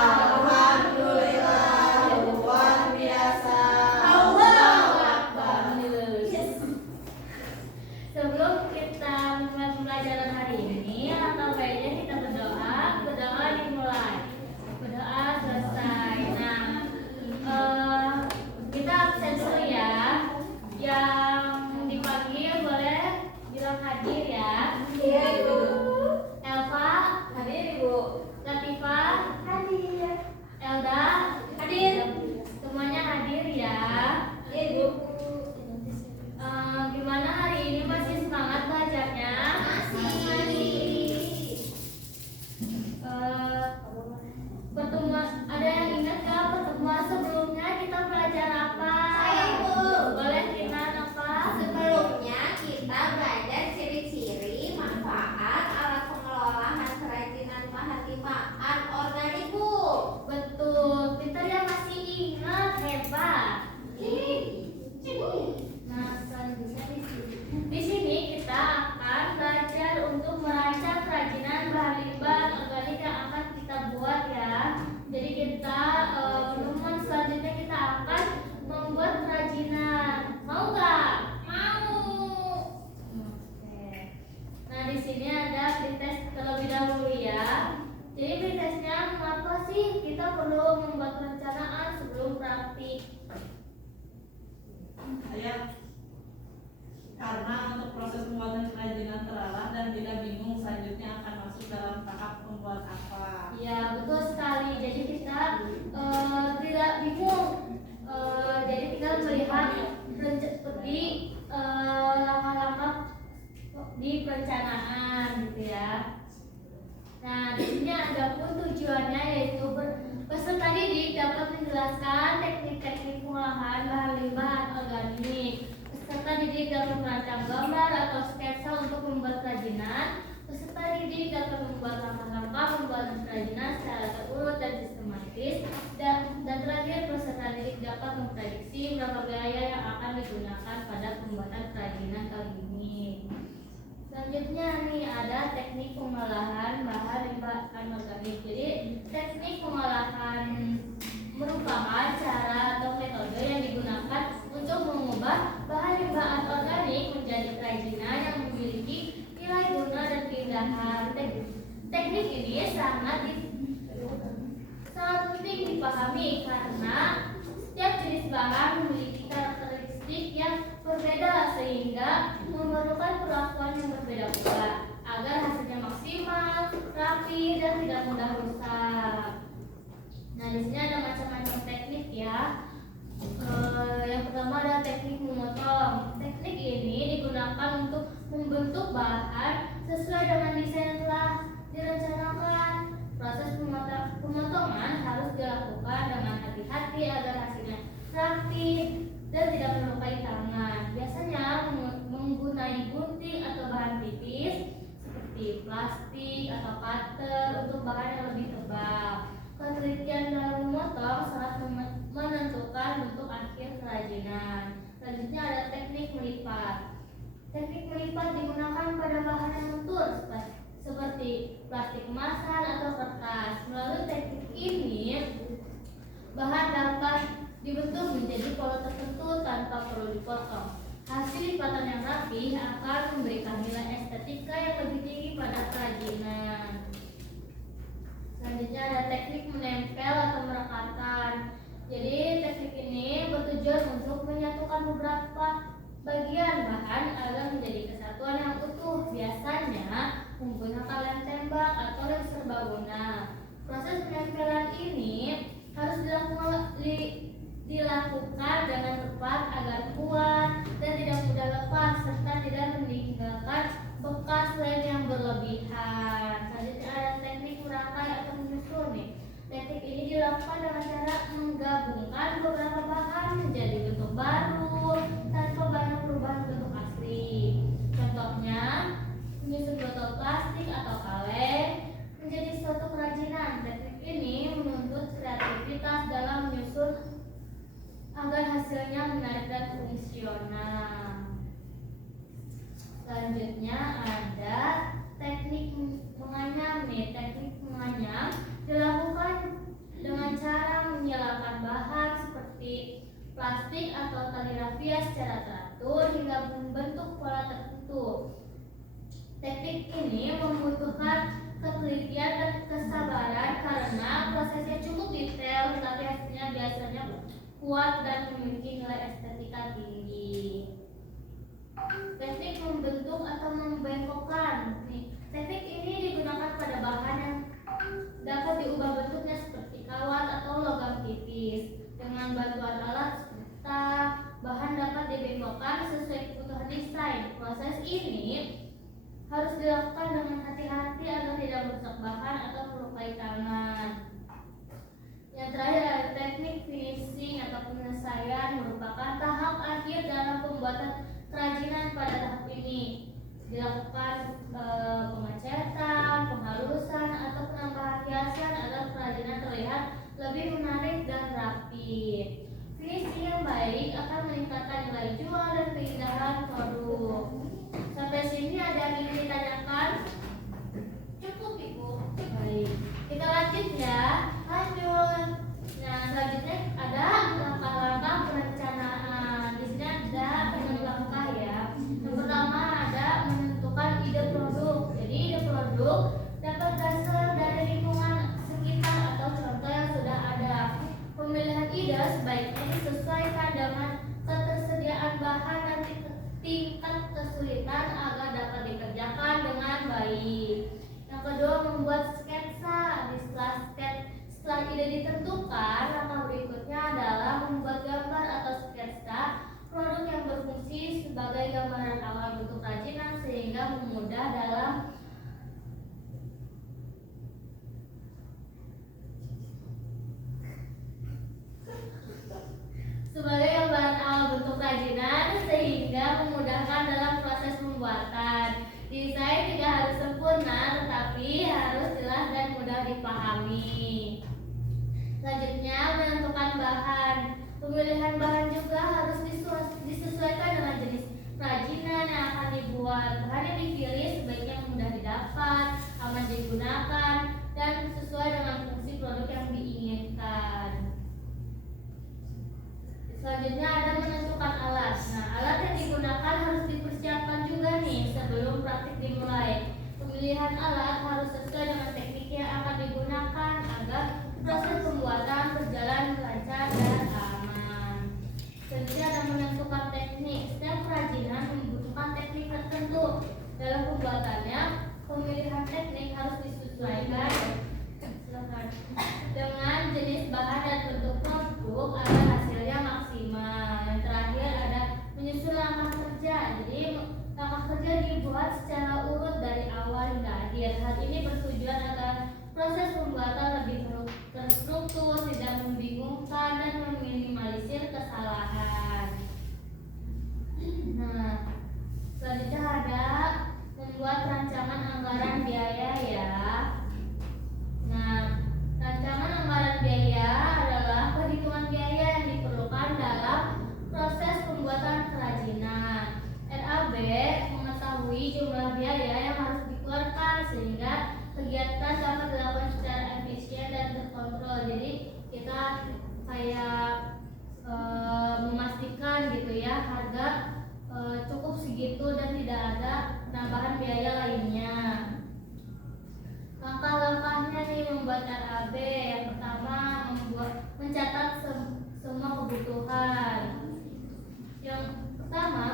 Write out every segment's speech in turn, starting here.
Alhamdulillah, luar biasa. Allahu Akbar. Sebelum kita memulai pembelajaran hari ini, atau baiknya kita berdoa. Berdoa dimulai, berdoa selesai. Nah, kita absen dulu ya. Yang dipanggil boleh bilang hadir ya. Iya, Ibu. Elva, Hadir, Ibu. Latifah, Hadir. Elda, Hadir. semuanya hadir ya. Iya, Ibu. Gimana hari ini, masih semangat belajarnya? Pertemuan, ada yang ingat gak pertemuan sebelumnya kita belajar apa? Saya, Ibu. Boleh kita apa? Sebelumnya kita belajar ciri-ciri manfaat alat pengelolaan kerajinan bahan limbaan organik, Bu. Betul, pintar ya, masih ingat, hebat. Nah, selanjutnya di sini kita akan belajar untuk merancang kerajinan bahan limbah organik yang akan kita buat ya. Jadi kita pertemuan selanjutnya kita akan membuat kerajinan. Mau nggak? Mau. Oke. Nah, di sini ada pretest terlebih dahulu ya. Jadi pretestnya mengapa sih kita perlu membuat perencanaan sebelum praktik? Karena untuk proses pembuatan kerajinan terarah dan tidak bingung selanjutnya akan masuk dalam tahap membuat apa. Ya, betul sekali. Jadi kita tidak bingung. Jadi tinggal melihat seperti langkah-langkah di perencanaan gitu ya. Nah, di sini ada pun tujuannya, yaitu peserta didik dapat menjelaskan teknik-teknik pengolahan bahan limbah organik. Peserta didik dapat merancang gambar atau sketsa untuk membuat kerajinan. Peserta didik dapat membuat langkah-langkah pembuatan kerajinan secara terurut dan sistematis. Dan terakhir, peserta didik dapat memprediksi berapa biaya yang akan digunakan pada pembuatan kerajinan kali ini. Selanjutnya nih ada teknik pengolahan bahan limbah organik. Jadi teknik pengolahan merupakan cara atau metode yang digunakan untuk mengubah bahan limbah organik menjadi kerajinan yang memiliki nilai guna dan keindahan. Teknik ini sangat penting dipahami karena setiap jenis bahan memiliki karakteristik yang berbeda sehingga memerlukan perlakuan yang berbeda pula agar hasilnya maksimal, rapi, dan tidak mudah rusak. Nah, di sini ada macam-macam teknik ya. Yang pertama ada teknik memotong. Teknik ini digunakan untuk membentuk bahan sesuai dengan desain yang telah direncanakan. Proses pemotongan harus dilakukan dengan hati-hati agar hasilnya rapi dan tidak melukai tangan. Biasanya menggunakan gunting atau bahan tipis seperti plastik atau cutter untuk bahan yang lebih tebal. Ketelitian dalam memotong sangat menentukan bentuk akhir kerajinan. Selanjutnya ada teknik melipat. Teknik melipat digunakan pada bahan yang lentur seperti plastik kemasan atau kertas. Melalui teknik ini, bahan dapat dibentuk menjadi pola tertentu tanpa perlu dipotong. Hasil lipatan yang rapi akan memberikan nilai estetika yang lebih tinggi pada kerajinan. Selanjutnya ada teknik menempel atau merekatkan. Jadi teknik ini bertujuan untuk menyatukan beberapa bagian bahan agar menjadi kesatuan yang utuh. Biasanya menggunakan lem tembak atau lem serbaguna. Proses penempelan ini harus dilakukan dengan tepat agar kuat dan tidak mudah lepas serta tidak meninggalkan bekas lem yang berlebihan. Selanjutnya ada teknik merangkai atau menyusun nih. Teknik ini dilakukan dengan cara menggabungkan beberapa bahan menjadi bentuk baru tanpa banyak perubahan bentuk asli. Contohnya, menyusun botol plastik atau kaleng menjadi suatu kerajinan. Teknik ini menuntut kreativitas dalam menyusun agar hasilnya menarik dan fungsional. Selanjutnya ada teknik menganyam nih. Teknik menganyam dilakukan dengan cara menyalakan bahan seperti plastik atau tali rafia secara teratur hingga membentuk pola tertentu. Teknik ini membutuhkan ketelitian dan kesabaran karena prosesnya cukup detail, tetapi hasilnya biasanya kuat dan memiliki nilai estetika tinggi. Teknik membentuk atau membengkokkan. Teknik ini digunakan pada bahan yang dapat diubah bentuknya seperti kawat atau logam tipis. Dengan bantuan alat serta bahan dapat dibengkokkan sesuai kebutuhan desain. Proses ini harus dilakukan dengan hati-hati agar tidak merusak bahan atau melukai tangan. Yang terakhir adalah teknik finishing atau penyelesaian, merupakan tahap akhir dalam pembuatan kerajinan. Pada tahap ini dilakukan pengecetan, penghalusan atau penambahan hiasan agar kerajinan terlihat lebih menarik dan rapi. Finishing yang baik akan meningkatkan nilai jual dan keindahan produk. Sampai sini ada yang ingin ditanyakan? Cukup, Ibu. Baik, kita lanjut ya. Lanjut. Nah, selanjutnya ada langkah-langkah perencanaan. Di sini ada 6 langkah ya. Yang pertama ada menentukan ide produk. Jadi ide produk dapat berasal dari lingkungan sekitar atau contoh yang sudah ada. Pemilihan ide sebaiknya disesuaikan dengan ketersediaan bahan dan tingkat kesulitan agar dapat dikerjakan dengan baik. Yang kedua, membuat sketsa. Setelah ide ditentukan, langkah berikutnya adalah membuat gambar atau sketsa produk yang berfungsi sebagai gambaran awal bentuk kerajinan sehingga memudah dalam proses pembuatan. Desain tidak harus sempurna, tetapi harus jelas dan mudah dipahami. Selanjutnya, menentukan bahan. Pemilihan bahan juga harus disesuaikan dengan jenis kerajinan yang akan dibuat. Bahan yang dipilih sebaiknya mudah didapat, aman digunakan, dan sesuai dengan fungsi produk yang diinginkan. Selanjutnya ada menentukan alat. Nah, alat yang digunakan harus dipersiapkan juga nih sebelum praktik dimulai. Pemilihan alat harus sesuai dengan teknik yang akan digunakan agar proses pembuatan berjalan lancar dan aman. Selanjutnya ada menentukan teknik. Setiap kerajinan membutuhkan teknik tertentu dalam pembuatannya. Pemilihan teknik harus disesuaikan dengan jenis bahan dan bentuk produk agar hasilnya maksimal. Yang terakhir ada menyusun langkah kerja. Jadi langkah kerja dibuat secara urut dari awal hingga akhir. Hal ini bertujuan agar proses pembuatan lebih terstruktur, tidak membingungkan, dan meminimalisir kesalahan. Nah, selanjutnya ada membuat rancangan anggaran biaya ya. Nah, rancangan anggaran biaya adalah perhitungan biaya yang diperlukan dalam proses pembuatan kerajinan. RAB mengetahui jumlah biaya yang harus dikeluarkan sehingga kegiatan dapat dilakukan secara efisien dan terkontrol. Jadi kita kayak memastikan gitu ya harga cukup segitu dan tidak ada penambahan biaya lainnya. Langkah-langkahnya nih membuat RAB. Yang pertama, mencatat semua kebutuhan. Yang pertama,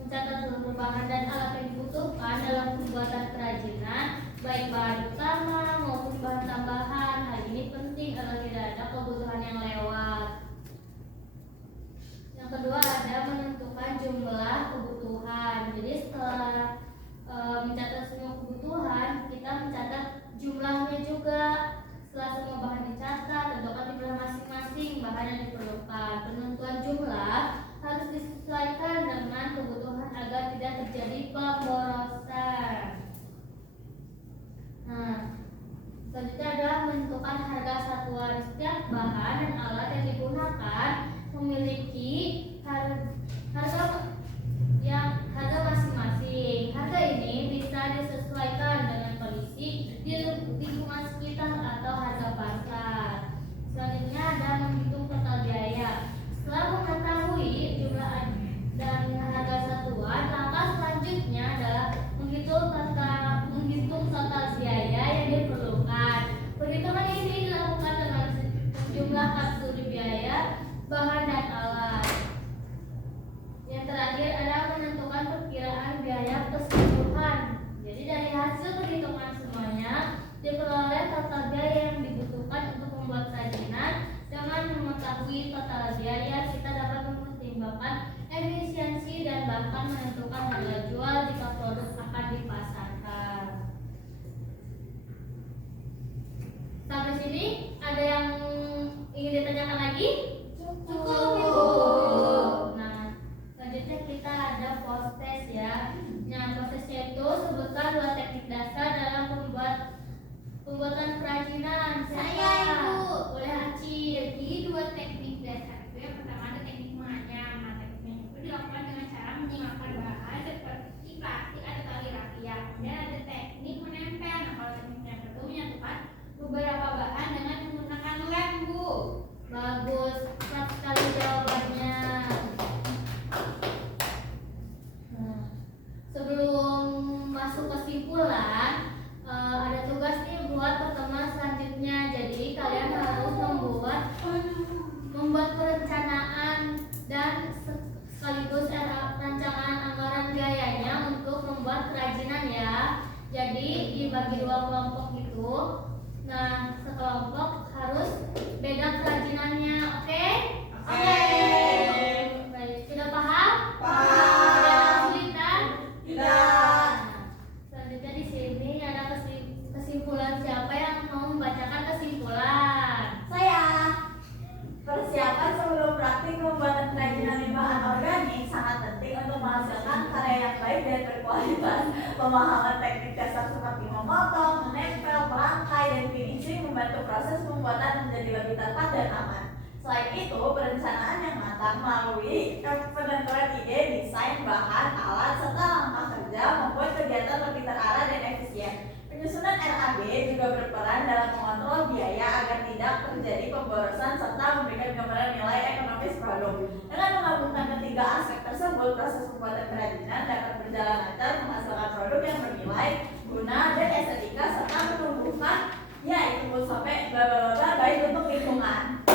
mencatat seluruh bahan dan alat yang dibutuhkan dalam pembuatan kerajinan, baik bahan utama maupun bahan tambahan. Hal ini penting agar tidak ada kebutuhan yang lewat. Yang kedua ada menentukan jumlah kebutuhan. Jadi setelah mencatat semua kebutuhan, kita mencatat jumlahnya juga. Setelah semua bahan dicatat, tentukan jumlah masing-masing bahan yang diperlukan. Penentuan jumlah harus disesuaikan dengan kebutuhan agar tidak terjadi pemborosan. Nah, selanjutnya adalah menentukan harga satuan. Setiap bahan dan alat yang digunakan memiliki harga masing-masing. Harga ini bisa disesuaikan dengan kondisi di lingkungan sekitar atau harga pasar. bahkan menentukan harga jual jika produk akan dipasarkan. Sampai sini ada yang ingin ditanyakan lagi? Cukup, Ibu. Nah, selanjutnya kita ada proses ya. Nah, prosesnya itu sebutkan 2 teknik dasar dalam pembuatan kerajinan. Saya, Ibu. Boleh Aci. Jadi 2 teknik dasar itu yang pertama ada teknik menganyam. Nah, teknik itu dilakukan dengan cara menyiapkan bahan seperti plastik atau tali rafia. Kemudian ada teknik menempel. Nah, kalau teknik menempel itu menyatukan beberapa bahan dengan menggunakan lem, Bu. Bagus, tepat sekali jawabannya. Nah, sebelum masuk kesimpulan, ada tugas nih buat pertemuan selanjutnya. Jadi kalian harus membuat perencanaan dan sekaligus rancangan anggaran biayanya untuk membuat kerajinan ya. Jadi dibagi 2 kelompok gitu. Nah, sekelompok harus beda kerajinannya, oke? Oke. Baik, sudah paham? Paham. Tidak ada kesulitan? Tidak. Selanjutnya di sini ada kesimpulan. Siapa yang mau membacakan kesimpulan? Saya. Persiapan sebelum praktik pembuatan kerajinan limbah organik sangat penting untuk menghasilkan karya yang baik dan berkualitas. Pemahaman teknik dasar seperti memotong, menempel, merangkai, dan finishing membantu proses pembuatan menjadi lebih tepat dan aman. Selain itu, perencanaan yang matang melalui penentuan ide, desain, bahan, alat, serta langkah kerja membuat kegiatan lebih terarah dan efisien. Penyusunan RAB juga berperan dalam mengontrol biaya agar tidak terjadi pemborosan serta memberikan gambaran nilai ekonomis produk. Dengan menggabungkan ketiga aspek tersebut, proses pembuatan kerajinan dapat berjalan lancar menghasilkan produk yang bernilai, guna, dan estetika serta menumbuhkan, ya itu sampai bla bla bla baik untuk lingkungan.